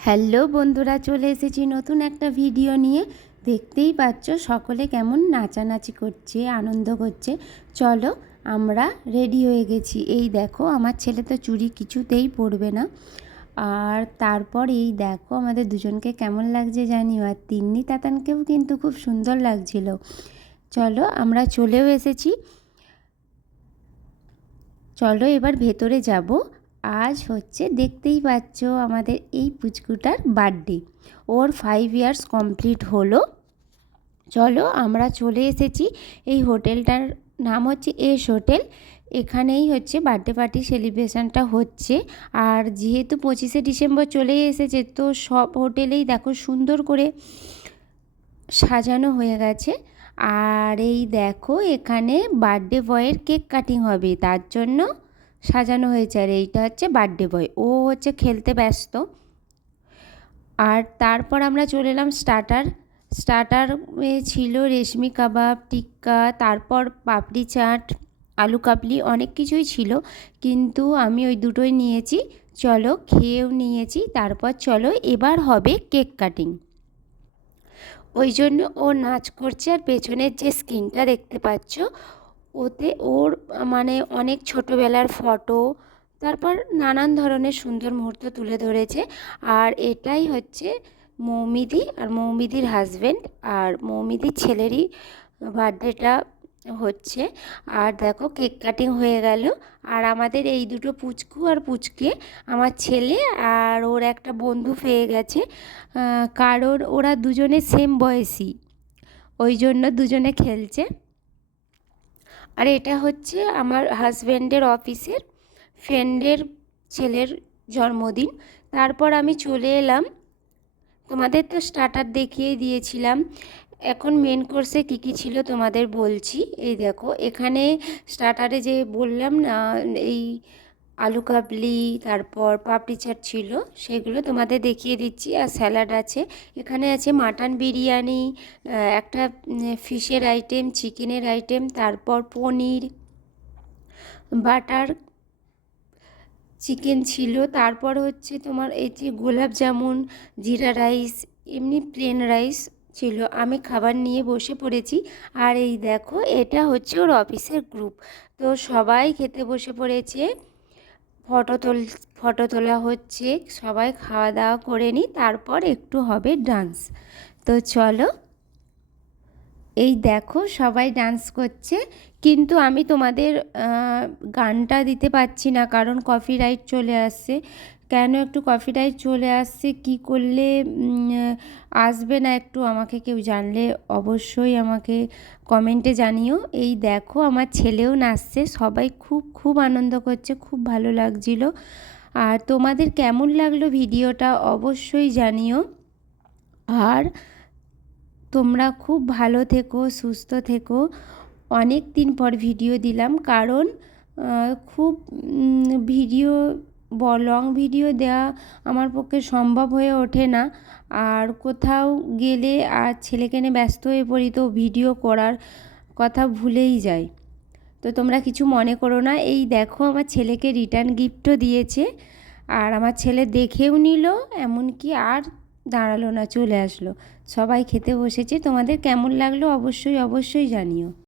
Hello বন্ধুরা, চলে এসেছি নতুন একটা ভিডিও নিয়ে। দেখতেই পাচ্ছ সকলে কেমন নাচানাচি করছে, আনন্দ করছে। চলো আমরা রেডি হয়ে গেছি। এই দেখো, আমার ছেলে তো চুরি কিছুতেই পড়বে না। আর তারপর এই দেখো, আমাদের দুজনকে কেমন লাগছে জানিও আর তিন্নি তাতানকেও কিন্তু খুব সুন্দর লাগছিল। চলো আমরা চলেও এসেছি। চলো এবার ভেতরে যাব। আজ হচ্ছে দেখতেই পাচ্ছ আমাদের এই পুচকুটার বার্থডে। ওর ফাইভ ইয়ার্স কমপ্লিট হলো। চলো আমরা চলে এসেছি। এই হোটেলটার নাম হচ্ছে এস হোটেল। এখানেই হচ্ছে বার্থডে পার্টি সেলিব্রেশনটা হচ্ছে। আর যেহেতু পঁচিশে ডিসেম্বর চলে এসেছে, তো সব হোটেলেই দেখো সুন্দর করে সাজানো হয়ে গেছে। আর এই দেখো এখানে বার্থডে বয়ের কেক কাটিং হবে। তার জন্য সাজানো হয়েছে আর এইটা হচ্ছে বার্থডে বয় ও হচ্ছে খেলতে ব্যস্ত। আর তারপর আমরা চলে এলাম স্টার্টার স্টার্টার ছিল রেশমি কাবাব, টিক্কা, তারপর পাপড়ি চাট, আলু কাবলি অনেক কিছুই ছিল। কিন্তু আমি ওই দুটোই নিয়েছি, চলো খেয়েও নিয়েছি, তারপর চলো এবার হবে কেক কাটিং ওই জন্য ও নাচ করছে আর পেছনের যে স্ক্রিনটা দেখতে পাচ্ছ ওতে ওর মানে অনেক ছোটোবেলার ফটো, তারপর নানান ধরনের সুন্দর মুহূর্ত তুলে ধরেছে। আর এটাই হচ্ছে মৌমিদি আর মৌমিদির হাজব্যান্ড আর মৌমিদির ছেলেরই বার্থডেটা হচ্ছে। আর দেখো কেক কাটিং হয়ে গেল। আর আমাদের এই দুটো পুচকু আর পুচকে, আমার ছেলে আর ওর একটা বন্ধু পেয়ে গেছে। কারোর, ওরা দুজনে সেম বয়সী, ওই জন্য দুজনে খেলছে। আর এটা হচ্ছে আমার হাজব্যান্ডের অফিসের ফ্রেন্ডের ছেলের জন্মদিন। তারপর আমি চলে এলাম। তোমাদের তো স্টার্টার দেখিয়ে দিয়েছিলাম। এখন মেন কোর্সে কী কী ছিল তোমাদের বলছি। এই দেখো, এখানে স্টার্টারে যে বললাম না, এই আলু কাবলি, তারপর পাপড়ি চাট ছিল, সেগুলো তোমাদের দেখিয়ে দিচ্ছি। আর স্যালাড আছে, এখানে আছে মাটন বিরিয়ানি একটা ফিশের আইটেম চিকেনের আইটেম তারপর পনির, বাটার চিকেন ছিল, তারপর হচ্ছে তোমার এই যে গোলাপ জামুন, জিরা রাইস, এমনি প্লেন রাইস ছিল। আমি খাবার নিয়ে বসে পড়েছি। আর এই দেখো, এটা হচ্ছে ওর অফিসের গ্রুপ তো সবাই খেতে বসে পড়েছে। ফটো তোল, ফটো তোলা হচ্ছে। সবাই খাওয়া দাওয়া করে নিই তারপর একটু হবে ডান্স তো চলো, এই দেখো সবাই ডান্স করছে। কিন্তু আমি তোমাদের গানটা দিতে পারছি না, কারণ কফি রাইট চলে আসছে। কেন একটু রাইট চলে আসছে? কি করলে আসবে না একটু? আমাকে কেউ জানলে অবশ্যই আমাকে কমেন্টে জানিও। এই দেখো, আমার ছেলেও নাচছে। সবাই খুব খুব আনন্দ করছে, খুব ভালো লাগছিল। আর তোমাদের কেমন লাগল ভিডিওটা অবশ্যই জানিও। আর তোমরা খুব ভালো থেকো, সুস্থ থেকো। অনেক দিন পর ভিডিও দিলাম। কারণ খুব ভিডিও লং ভিডিও দেওয়া আমার পক্ষে সম্ভব হয়ে ওঠে না। আর কোথাও গেলে আর ছেলেকে নিয়ে ব্যস্ত হয়ে পড়ি তো ভিডিও করার কথা ভুলেই যাই। তো তোমরা কিছু মনে করো না, এই দেখো আমার ছেলেকে রিটার্ন গিফটও দিয়েছে। আর আমার ছেলে দেখেও নিল, এমনকি আর দাঁড়াল না, চলে আসলো। সবাই খেতে বসেছে, তোমাদের কেমন লাগল অবশ্যই অবশ্যই জানিও।